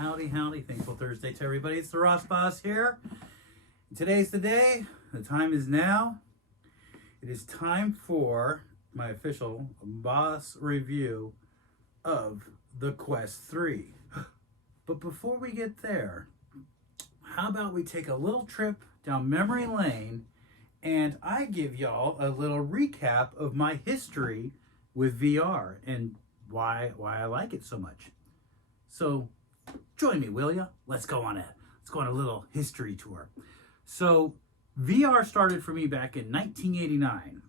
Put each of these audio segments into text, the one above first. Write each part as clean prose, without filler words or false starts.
Howdy, howdy. Thankful Thursday to everybody. It's the Ross Boss here. Today's the day. The time is now. It is time for my official boss review of the Quest 3. But before we get there, how about we take a little trip down memory lane and I give y'all a little recap of my history with VR and why I like it so much. So join me, will ya? Let's go on a little history tour. So VR started for me back in 1989,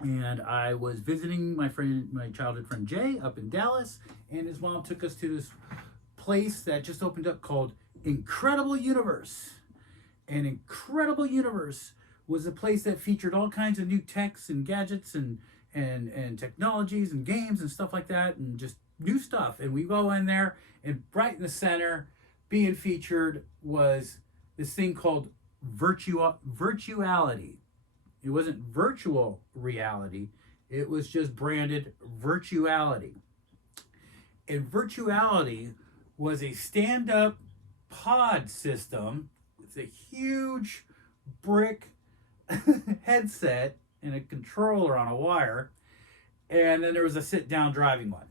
and I was visiting my childhood friend Jay up in Dallas, and his mom took us to this place that just opened up called Incredible Universe. And Incredible Universe was a place that featured all kinds of new techs and gadgets and technologies and games and stuff like that, and just new stuff. And we go in there, and right in the center being featured was this thing called virtuality. It wasn't virtual reality, it was just branded virtuality. And virtuality was a stand-up pod system with a huge brick headset and a controller on a wire, and then there was a sit-down driving one.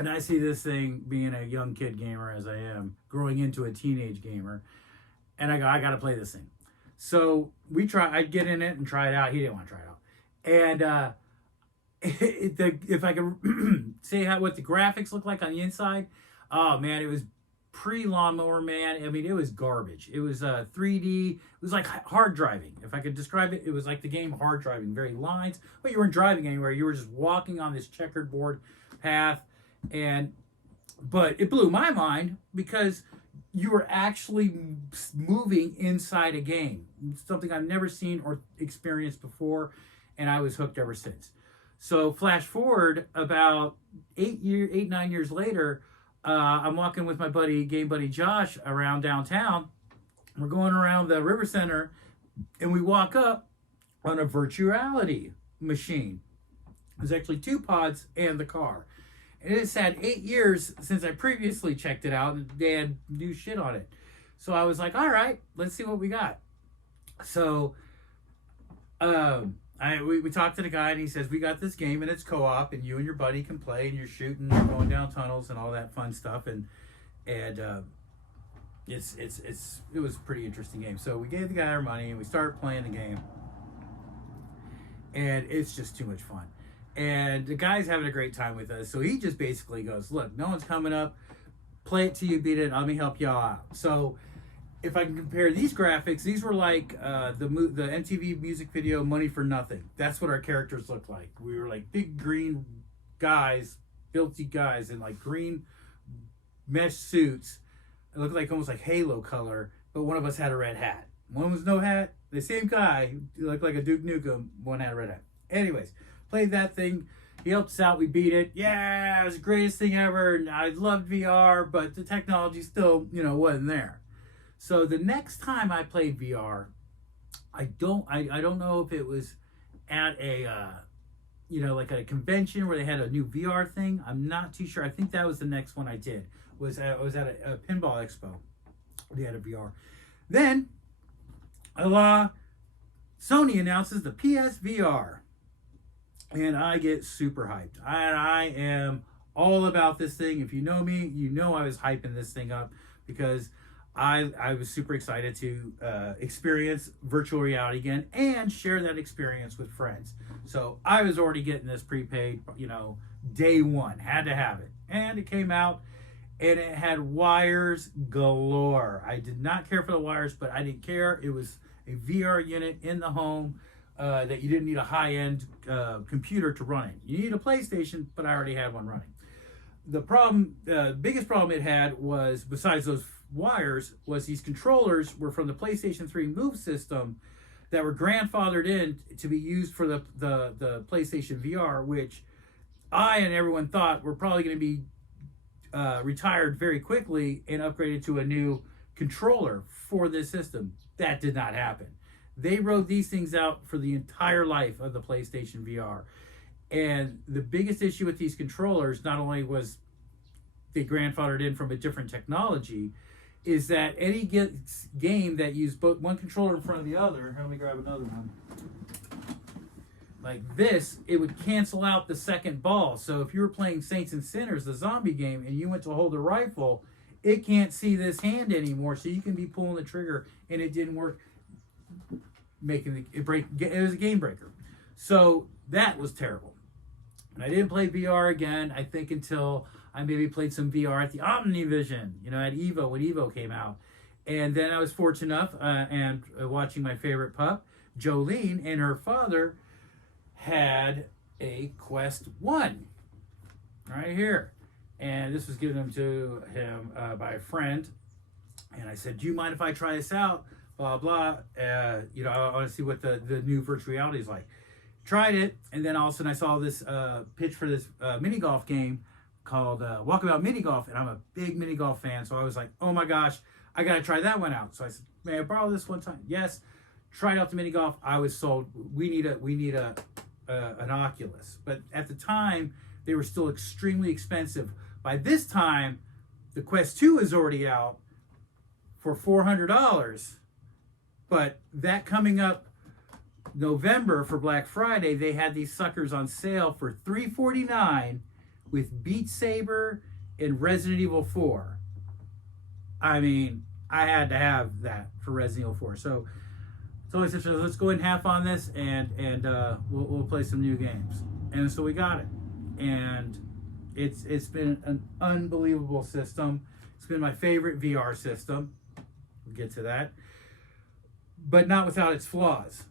And I see this thing, being a young kid gamer as I am, growing into a teenage gamer, and I go, I gotta play this thing. So I'd get in it and try it out. He didn't want to try it out. And if I could say what the graphics look like on the inside, oh man, it was pre-Lawnmower Man. I mean, it was garbage. It was 3D. It was like hard driving. If I could describe it, it was like the game Hard Driving. Very lines, but you weren't driving anywhere. You were just walking on this checkered board path. But it blew my mind because you were actually moving inside a game. Something I've never seen or experienced before, and I was hooked ever since. So flash forward about 9 years later, I'm walking with my game buddy Josh around downtown. We're going around the River Center, and we walk up on a virtuality machine. There's actually two pods and the car. And it's had 8 years since I previously checked it out, and they had new shit on it. So I was like, all right, let's see what we got. So we talked to the guy, and he says, we got this game, and it's co-op, and you and your buddy can play, and you're shooting and going down tunnels and all that fun stuff. And it was a pretty interesting game. So we gave the guy our money, and we started playing the game. And it's just too much fun. And the guy's having a great time with us. So he just basically goes, look, no one's coming up. Play it till you beat it. Let me help y'all out. So if I can compare these graphics, these were like the MTV music video Money for Nothing. That's what our characters looked like. We were like big green guys, filthy guys in like green mesh suits. It looked like almost like Halo color, but one of us had a red hat. One was no hat. The same guy, looked like a Duke Nukem, one had a red hat. Anyways, played that thing. He helped us out. We beat it. Yeah, it was the greatest thing ever. And I loved VR, but the technology still, wasn't there. So the next time I played VR, I don't know if it was at a like at a convention where they had a new VR thing. I'm not too sure. I think that was the next one I did. It was at a pinball expo. They had a VR. Then, Sony announces the PSVR. And I get super hyped. I am all about this thing. If you know me, you know I was hyping this thing up because I was super excited to experience virtual reality again and share that experience with friends. So I was already getting this prepaid, day one. Had to have it. And it came out, and it had wires galore. I did not care for the wires, but I didn't care. It was a VR unit in the home. That you didn't need a high-end computer to run it. You need a PlayStation, but I already had one running. The biggest problem it had was, besides those wires, was these controllers were from the PlayStation 3 Move system that were grandfathered in to be used for the PlayStation VR, which I and everyone thought were probably going to be retired very quickly and upgraded to a new controller for this system. That did not happen. They rode these things out for the entire life of the PlayStation VR. And the biggest issue with these controllers, not only was they grandfathered in from a different technology, is that any game that used both one controller in front of the other, let me grab another one, like this, it would cancel out the second ball. So if you were playing Saints and Sinners, the zombie game, and you went to hold a rifle, it can't see this hand anymore, so you can be pulling the trigger, and it didn't work, making it break. It was a game breaker. So that was terrible. And I didn't play VR again, I think, until I maybe played some VR at the Omnivision, at Evo, when Evo came out. And then I was fortunate enough, and watching my favorite pup, Jolene, and her father had a Quest 1 right here. And this was given to him by a friend. And I said, do you mind if I try this out? Blah, blah. I want to see what the new virtual reality is like. Tried it, and then all of a sudden I saw this pitch for this mini golf game called Walkabout Mini Golf, and I'm a big mini golf fan, so I was like, oh my gosh, I gotta try that one out. So I said, may I borrow this one time? Yes. Tried out the mini golf. I was sold. We need an Oculus, but at the time they were still extremely expensive. By this time, the Quest 2 is already out for $400, but that coming up November for Black Friday, they had these suckers on sale for $349 with Beat Saber and Resident Evil 4. I mean, I had to have that for Resident Evil 4. So I said, let's go in half on this, and we'll play some new games. And so we got it, and it's been an unbelievable system. It's been my favorite VR system. We'll get to that, but not without its flaws.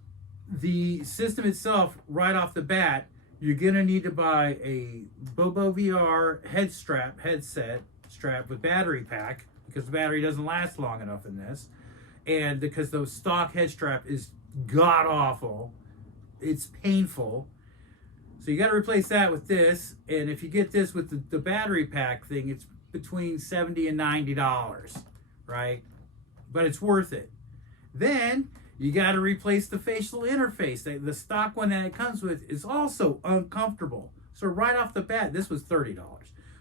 The system itself, right off the bat, you're gonna need to buy a Bobo VR headset strap with battery pack, because the battery doesn't last long enough in this, and because the stock head strap is god awful, it's painful. So you got to replace that with this, and if you get this with the battery pack thing, it's between $70 and $90, right? But it's worth it. Then you got to replace the facial interface. The stock one that it comes with is also uncomfortable. So right off the bat, this was $30.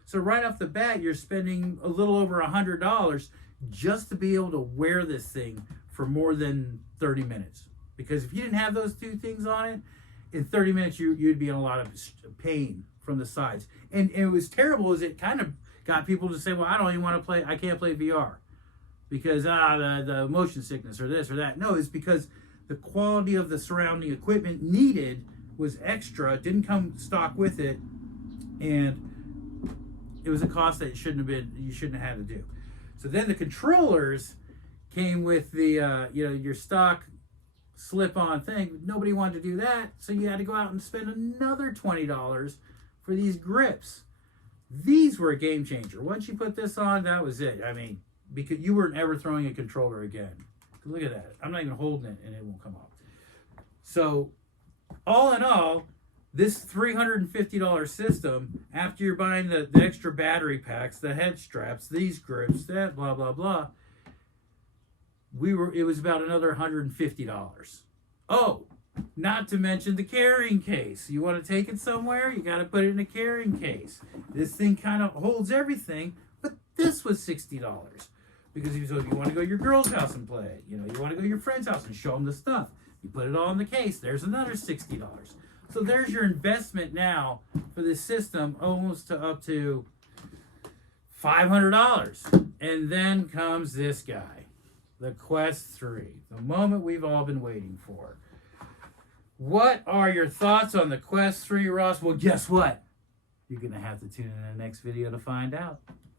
So right off the bat, you're spending a little over $100 just to be able to wear this thing for more than 30 minutes. Because if you didn't have those two things on it, in 30 minutes, you'd be in a lot of pain from the sides. And it was terrible, as it kind of got people to say, well, I don't even want to play, I can't play VR. Because the motion sickness or this or that. No, it's because the quality of the surrounding equipment needed was extra, didn't come stock with it, and it was a cost that you shouldn't have had to do. So then the controllers came with the your stock slip-on thing. Nobody wanted to do that, so you had to go out and spend another $20 for these grips. These were a game changer. Once you put this on, that was it. I mean, because you weren't ever throwing a controller again. Look at that. I'm not even holding it, and it won't come off. So, all in all, this $350 system, after you're buying the extra battery packs, the head straps, these grips, that blah, blah, blah, it was about another $150. Oh, not to mention the carrying case. You want to take it somewhere, you got to put it in a carrying case. This thing kind of holds everything, but this was $60. Because if you want to go to your girl's house and play it, you want to go to your friend's house and show them the stuff. You put it all in the case, there's another $60. So there's your investment now for this system, almost up to $500. And then comes this guy, the Quest 3, the moment we've all been waiting for. What are your thoughts on the Quest 3, Ross? Well, guess what? You're going to have to tune in the next video to find out.